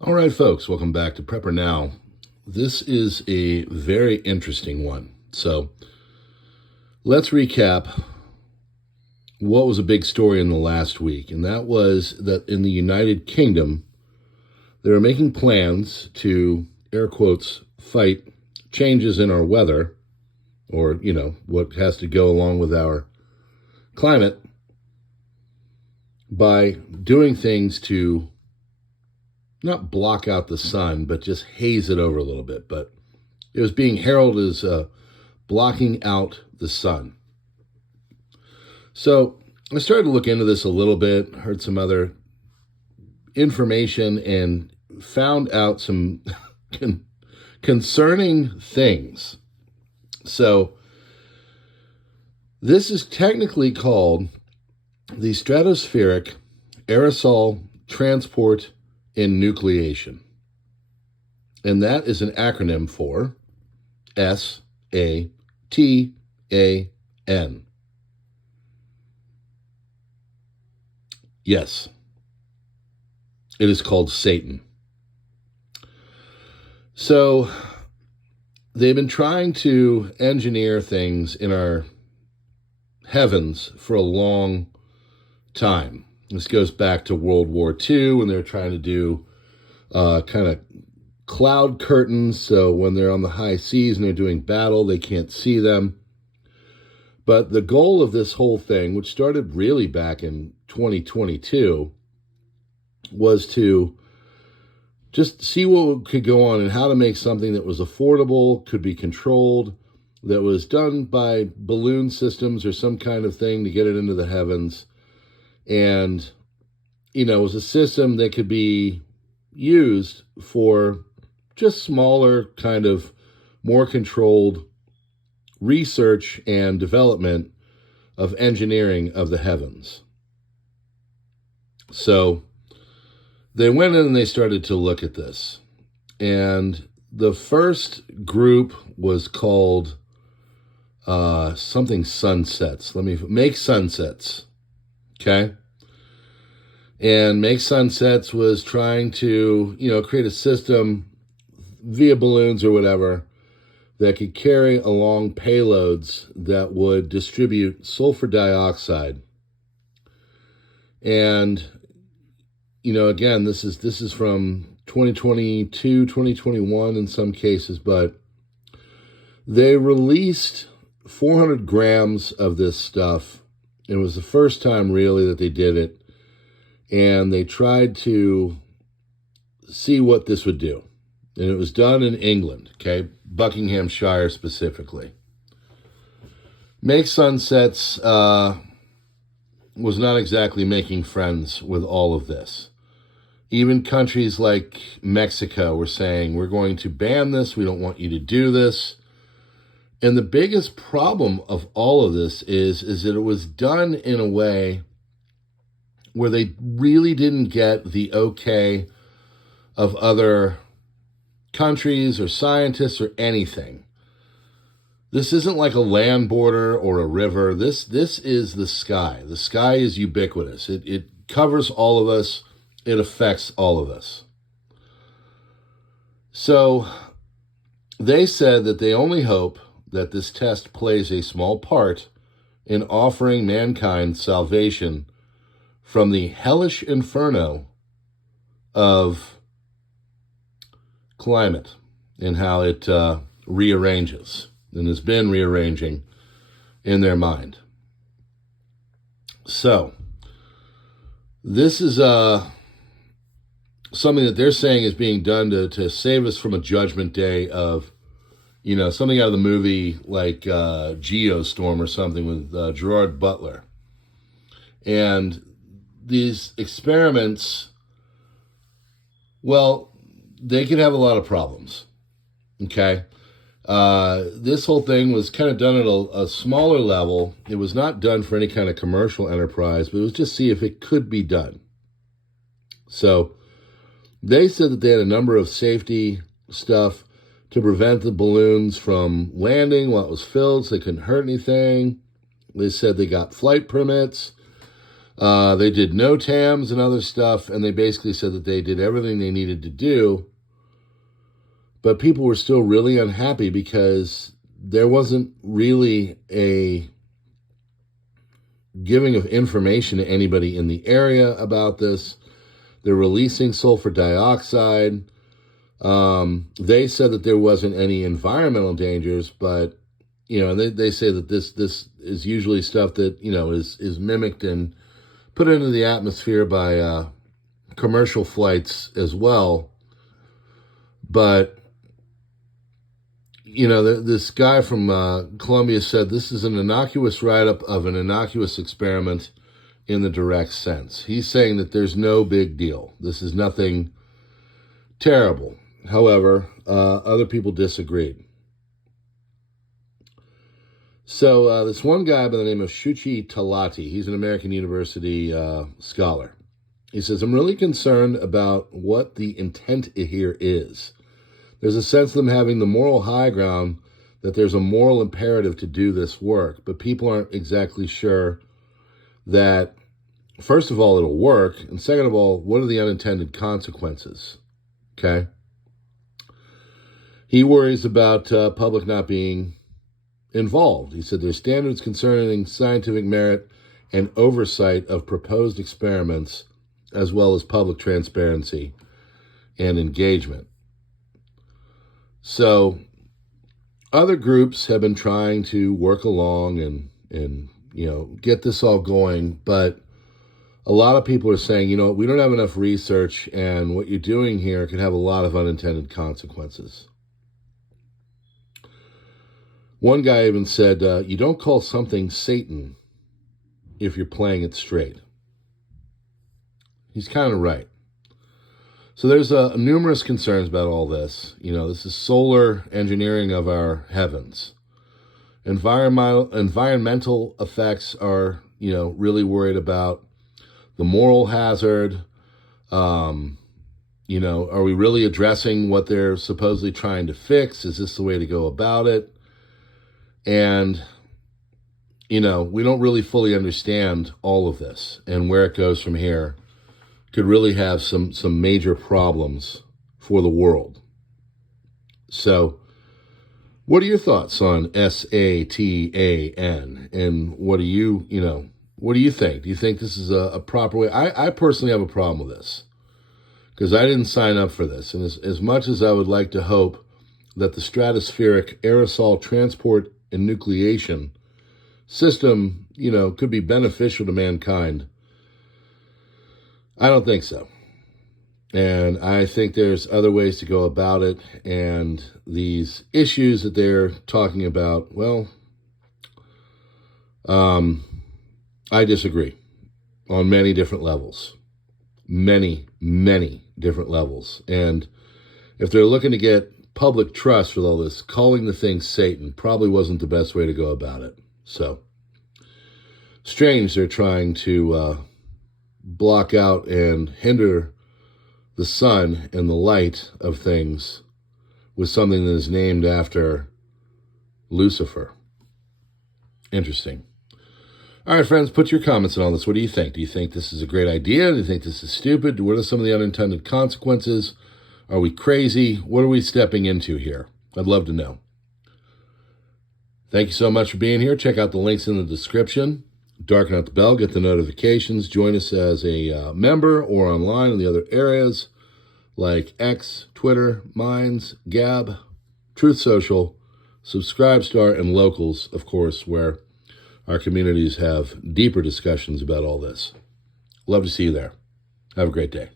All right, folks, welcome back to PrepperNow. This is a very interesting one. So let's recap what was a big story in the last week. And that was that in the United Kingdom, they were making plans to, air quotes, fight changes in our weather, or, what has to go along with our climate, by doing things to not block out the sun, but just haze it over a little bit. But it was being heralded as blocking out the sun. So I started to look into this a little bit, heard some other information, and found out some concerning things. So this is technically called the stratospheric aerosol transport in nucleation. And that is an acronym for SATAN. Yes, it is called Satan. So they've been trying to engineer things in our heavens for a long time. This goes back to World War II when they're trying to do kind of cloud curtains. So when they're on the high seas and they're doing battle, they can't see them. But the goal of this whole thing, which started really back in 2022, was to just see what could go on and how to make something that was affordable, could be controlled, that was done by balloon systems or some kind of thing to get it into the heavens. And, it was a system that could be used for just smaller, kind of more controlled research and development of engineering of the heavens. So they went in and they started to look at this. And the first group was called something sunsets. Make sunsets. Okay. And Make Sunsets was trying to, create a system via balloons or whatever that could carry along payloads that would distribute sulfur dioxide. And, again, this is from 2022, 2021 in some cases, but they released 400 grams of this stuff. It was the first time really that they did it, and they tried to see what this would do. And it was done in England, okay, Buckinghamshire specifically. Make Sunsets was not exactly making friends with all of this. Even countries like Mexico were saying, we're going to ban this, we don't want you to do this. And the biggest problem of all of this is that it was done in a way where they really didn't get the okay of other countries or scientists or anything. This isn't like a land border or a river. This is the sky. The sky is ubiquitous. It covers all of us. It affects all of us. So they said that they only hope that this test plays a small part in offering mankind salvation from the hellish inferno of climate and how it rearranges and has been rearranging in their mind. So this is something that they're saying is being done to save us from a judgment day of, something out of the movie like Geostorm or something with Gerard Butler. And these experiments, well, they can have a lot of problems, okay? This whole thing was kind of done at a smaller level. It was not done for any kind of commercial enterprise, but it was just see if it could be done. So they said that they had a number of safety stuff to prevent the balloons from landing while it was filled so they couldn't hurt anything. They said they got flight permits. They did no TAMs and other stuff, and they basically said that they did everything they needed to do. But people were still really unhappy because there wasn't really a giving of information to anybody in the area about this. They're releasing sulfur dioxide. They said that there wasn't any environmental dangers, but, you know, they say that this is usually stuff that, you know, is mimicked and put into the atmosphere by commercial flights as well. But, you know, this guy from Columbia said this is an innocuous write-up of an innocuous experiment in the direct sense. He's saying that there's no big deal. This is nothing terrible. However, other people disagreed. So this one guy by the name of Shuchi Talati, he's an American University scholar. He says, I'm really concerned about what the intent here is. There's a sense of them having the moral high ground that there's a moral imperative to do this work, but people aren't exactly sure that, first of all, it'll work, and second of all, what are the unintended consequences? Okay? He worries about public not being involved. He said there's standards concerning scientific merit and oversight of proposed experiments, as well as public transparency and engagement. So other groups have been trying to work along and you know, get this all going, but a lot of people are saying, you know, we don't have enough research, and what you're doing here could have a lot of unintended consequences. One guy even said, you don't call something Satan if you're playing it straight. He's kind of right. So there's numerous concerns about all this. You know, this is solar engineering of our heavens. Environmental effects are, you know, really worried about the moral hazard. You know, are we really addressing what they're supposedly trying to fix? Is this the way to go about it? And, you know, we don't really fully understand all of this, and where it goes from here could really have some major problems for the world. So what are your thoughts on SATAN? And what do you think? Do you think this is a proper way? I personally have a problem with this because I didn't sign up for this. And as much as I would like to hope that the stratospheric aerosol transport and nucleation system, you know, could be beneficial to mankind, I don't think so. And I think there's other ways to go about it. And these issues that they're talking about, well, I disagree on many different levels. Many, many different levels. And if they're looking to get public trust with all this, calling the thing Satan probably wasn't the best way to go about it. So, strange they're trying to block out and hinder the sun and the light of things with something that is named after Lucifer. Interesting. All right, friends, put your comments on all this. What do you think? Do you think this is a great idea? Do you think this is stupid? What are some of the unintended consequences? Are we crazy? What are we stepping into here? I'd love to know. Thank you so much for being here. Check out the links in the description. Darken out the bell, get the notifications. Join us as a member or online in the other areas like X, Twitter, Minds, Gab, Truth Social, Subscribestar, and Locals, of course, where our communities have deeper discussions about all this. Love to see you there. Have a great day.